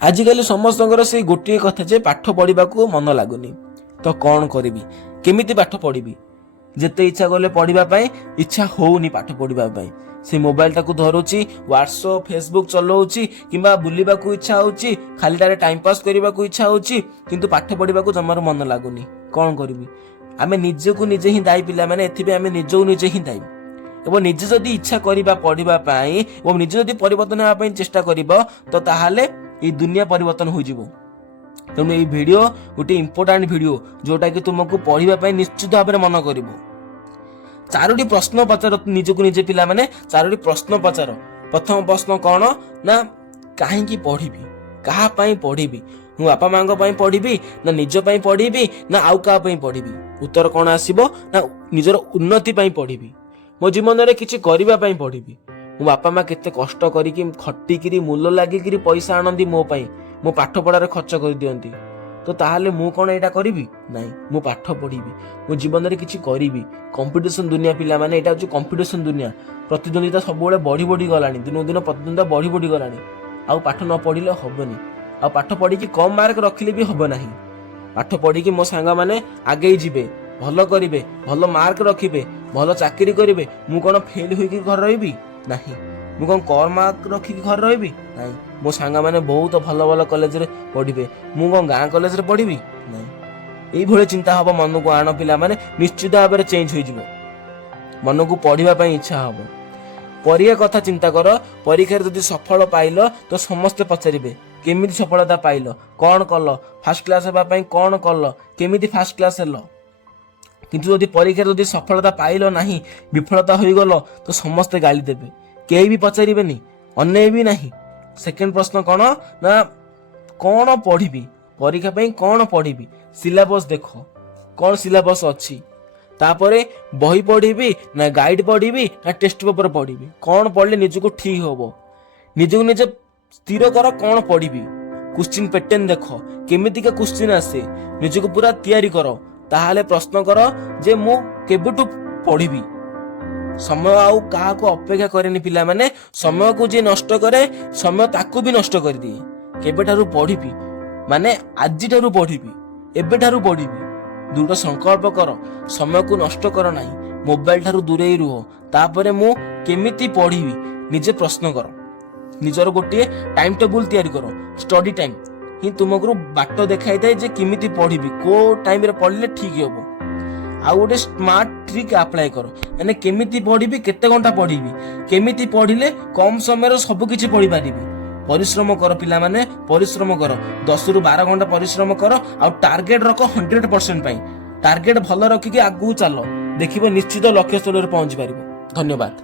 आजिकल समस्तଙ୍କର ସେଇ ଗୋଟିଏ କଥା ଯେ ପାଠ ପଢ଼ିବାକୁ ମନ ଲାଗୁନି। ତ କ'ଣ କରିବି, କେମିତି ପାଠ ପଢ଼ିବି? ଯେତେ ଇଚ୍ଛା କଲେ ପଢ଼ିବା ପାଇଁ ଇଚ୍ଛା ହଉନି ପାଠ ପଢ଼ିବା ପାଇଁ। ସେ ମୋବାଇଲଟାକୁ ଧରୁଛି, ହ୍ୱାଟ୍ସଆପ୍ ଫେସବୁକ୍ ଚଲାଉଛି, କିମ୍ବା ବୁଲିବାକୁ ଇଚ୍ଛା ହେଉଛି, ଖାଲିଟାରେ ଟାଇମ୍ ପାସ୍ କରିବାକୁ ଇଚ୍ଛା ହେଉଛି, କିନ୍ତୁ ପାଠ ପଢ଼ିବାକୁ ଜମାରୁ ମନ ଲାଗୁନି। କ'ଣ କରିବି? ଆମେ ନିଜକୁ ନିଜେ ହିଁ ଦାୟୀ ପିଲାମାନେ, ଏଥିପାଇଁ ଆମେ ନିଜକୁ ନିଜେ ହିଁ ଦାୟୀ। ଏବଂ ନିଜେ ଯଦି ଇଚ୍ଛା କରିବା ପଢ଼ିବା ପାଇଁ ଏବଂ ନିଜେ ଯଦି ପରିବର୍ତ୍ତନ ହେବା ପାଇଁ ଚେଷ୍ଟା କରିବ, ତ ତାହେଲେ এই ଦୁନିଆ ପରିବର୍ତ୍ତନ ହୋଇଯିବ। ତେଣୁ এই ଭିଡ଼ିଓ ଗୋଟେ ଇମ୍ପୋର୍ଟାଣ୍ଟ ଭିଡ଼ିଓ, ଯୋଉଟାକି ତୁମକୁ ପଢ଼ିବା ପାଇଁ ନିଶ୍ଚିତ ଭାବରେ ମନ କରିବ। 4ଟି ପ୍ରଶ୍ନ ପଚାର ନିଜକୁ ନିଜେ ପିଲାମାନେ, 4ଟି ପ୍ରଶ୍ନ ପଚାର। ପ୍ରଥମ ପ୍ରଶ୍ନ କ'ଣ ନା, କାହିଁକି ପଢ଼ିବି, କାହା ପାଇଁ ପଢ଼ିବି? ମୁଁ ବାପା ମାଙ୍କ ପାଇଁ ପଢ଼ିବି, ନା ନିଜ ପାଇଁ ପଢ଼ିବି, ନା ଆଉ କାହା ପାଇଁ ପଢ଼ିବି? ଉତ୍ତର କ'ଣ ଆସିବ ନା, ନିଜର ଉନ୍ନତି ପାଇଁ ପଢ଼ିବି, ମୋ ଜୀବନରେ କିଛି କରିବା ପାଇଁ ପଢ଼ିବି। ମୋ ବାପା ମା କେତେ କଷ୍ଟ କରିକି ଖଟିକିରି ମୂଲ ଲାଗିକିରି ପଇସା ଆଣନ୍ତି ମୋ ପାଇଁ, ମୋ ପାଠ ପଢ଼ାରେ ଖର୍ଚ୍ଚ କରିଦିଅନ୍ତି। ତ ତାହେଲେ ମୁଁ କ'ଣ ଏଇଟା କରିବି? ନାଇଁ, ମୁଁ ପାଠ ପଢ଼ିବି, ମୋ ଜୀବନରେ କିଛି କରିବି। କମ୍ପିଟିସନ୍ ଦୁନିଆ ପିଲାମାନେ, ଏଇଟା ହେଉଛି କମ୍ପିଟିସନ୍ ଦୁନିଆ। ପ୍ରତିଦ୍ୱନ୍ଦିତା ସବୁବେଳେ ବଢ଼ି ବଢ଼ି ଗଲାଣି, ଦିନକୁ ଦିନ ପ୍ରତିଦ୍ୱନ୍ଦିତା ବଢ଼ି ବଢ଼ି ଗଲାଣି। ଆଉ ପାଠ ନ ପଢ଼ିଲେ ହବନି, ଆଉ ପାଠ ପଢ଼ିକି କମ୍ ମାର୍କ ରଖିଲେ ବି ହବ ନାହିଁ। ପାଠ ପଢ଼ିକି ମୋ ସାଙ୍ଗମାନେ ଆଗେଇ ଯିବେ, ଭଲ କରିବେ, ଭଲ ମାର୍କ ରଖିବେ, ଭଲ ଚାକିରି କରିବେ। ମୁଁ କ'ଣ ଫେଲ୍ ହୋଇକି ଘରେ ରହିବି? ନାହିଁ। ମୁଁ କ'ଣ କମ୍ ମାର୍କ ରଖିକି ଘରେ ରହିବି? ନାହିଁ। ମୋ ସାଙ୍ଗମାନେ ବହୁତ ଭଲ ଭଲ କଲେଜରେ ପଢ଼ିବେ, ମୁଁ କ'ଣ ଗାଁ କଲେଜରେ ପଢ଼ିବି? ନାହିଁ। ଏଇଭଳି ଚିନ୍ତା ହେବ ମନକୁ ଆଣ ପିଲାମାନେ, ନିଶ୍ଚିତ ଭାବରେ ଚେଞ୍ଜ ହୋଇଯିବ। ମନକୁ ପଢ଼ିବା ପାଇଁ ଇଚ୍ଛା ହେବ। ପରୀକ୍ଷା କଥା ଚିନ୍ତା କର। ପରୀକ୍ଷାରେ ଯଦି ସଫଳ ପାଇଲ, ତ ସମସ୍ତେ ପଚାରିବେ କେମିତି ସଫଳତା ପାଇଲ, କ'ଣ କଲ, ଫାର୍ଷ୍ଟ କ୍ଲାସ୍ ହେବା ପାଇଁ କ'ଣ କଲ, କେମିତି ଫାର୍ଷ୍ଟ କ୍ଲାସ୍ ହେଲ। କିନ୍ତୁ ଯଦି ପରୀକ୍ଷାରେ ଯଦି ସଫଳତା ପାଇଲ ନାହିଁ, ବିଫଳତା ହୋଇଗଲ, ତ ସମସ୍ତେ ଗାଳି ଦେବେ, କେହି ବି ପଚାରିବେନି, ଅନେଇବି ନାହିଁ। ସେକେଣ୍ଡ ପ୍ରଶ୍ନ କ'ଣ ନା, କ'ଣ ପଢ଼ିବି, ପରୀକ୍ଷା ପାଇଁ କ'ଣ ପଢ଼ିବି? ସିଲାବସ୍ ଦେଖ, କ'ଣ ସିଲାବସ୍ ଅଛି। ତାପରେ ବହି ପଢ଼ିବି ନା ଗାଇଡ଼ ପଢ଼ିବି ନା ଟେଷ୍ଟ ପେପର ପଢ଼ିବି? କ'ଣ ପଢ଼ିଲେ ନିଜକୁ ଠିକ୍ ହେବ? ନିଜକୁ ନିଜେ ସ୍ଥିର କର କ'ଣ ପଢ଼ିବି। କ୍ୱେଶ୍ଚିନ୍ ପ୍ୟାଟର୍ନ ଦେଖ, କେମିତିକା କ୍ୱେଶ୍ଚିନ୍ ଆସେ, ନିଜକୁ ପୁରା ତିଆରି କର। ତାହେଲେ ପ୍ରଶ୍ନ କର ଯେ ମୁଁ କେବେଠୁ ପଢ଼ିବି। ସମୟ ଆଉ କାହାକୁ ଅପେକ୍ଷା କରେନି ପିଲାମାନେ, ସମୟକୁ ଯିଏ ନଷ୍ଟ କରେ, ସମୟ ତାକୁ ବି ନଷ୍ଟ କରିଦିଏ। କେବେଠାରୁ ପଢ଼ିବି ମାନେ ଆଜିଠାରୁ ପଢ଼ିବି, ଏବେଠାରୁ ପଢ଼ିବି। ଦୃଢ଼ ସଂକଳ୍ପ କର, ସମୟକୁ ନଷ୍ଟ କର ନାହିଁ, ମୋବାଇଲ ଠାରୁ ଦୂରେଇ ରୁହ। ତାପରେ ମୁଁ କେମିତି ପଢ଼ିବି ନିଜେ ପ୍ରଶ୍ନ କର। ନିଜର ଗୋଟିଏ ଟାଇମ୍ ଟେବୁଲ ତିଆରି କର। ଷ୍ଟଡି ଟାଇମ୍ ହିଁ ତୁମକୁ ବାଟ ଦେଖାଇଥାଏ ଯେ କେମିତି ପଢ଼ିବି, କୋଉ ଟାଇମରେ ପଢ଼ିଲେ ଠିକ୍ ହେବ। ଆଉ ଗୋଟେ ସ୍ମାର୍ଟ ଟ୍ରିକ୍ ଆପ୍ଲାଏ କର, ମାନେ କେମିତି ପଢ଼ିବି, କେତେ ଘଣ୍ଟା ପଢ଼ିବି, କେମିତି ପଢ଼ିଲେ କମ୍ ସମୟରେ ସବୁ କିଛି ପଢ଼ିପାରିବି। ପରିଶ୍ରମ କର ପିଲାମାନେ, ପରିଶ୍ରମ କର, 10ରୁ 12 ଘଣ୍ଟା ପରିଶ୍ରମ କର। ଆଉ ଟାର୍ଗେଟ ରଖ 100% ପାଇଁ। ଟାର୍ଗେଟ ଭଲ ରଖିକି ଆଗକୁ ଚାଲ, ଦେଖିବ ନିଶ୍ଚିତ ଲକ୍ଷ୍ୟସ୍ଥଳରେ ପହଞ୍ଚି ପାରିବ। ଧନ୍ୟବାଦ।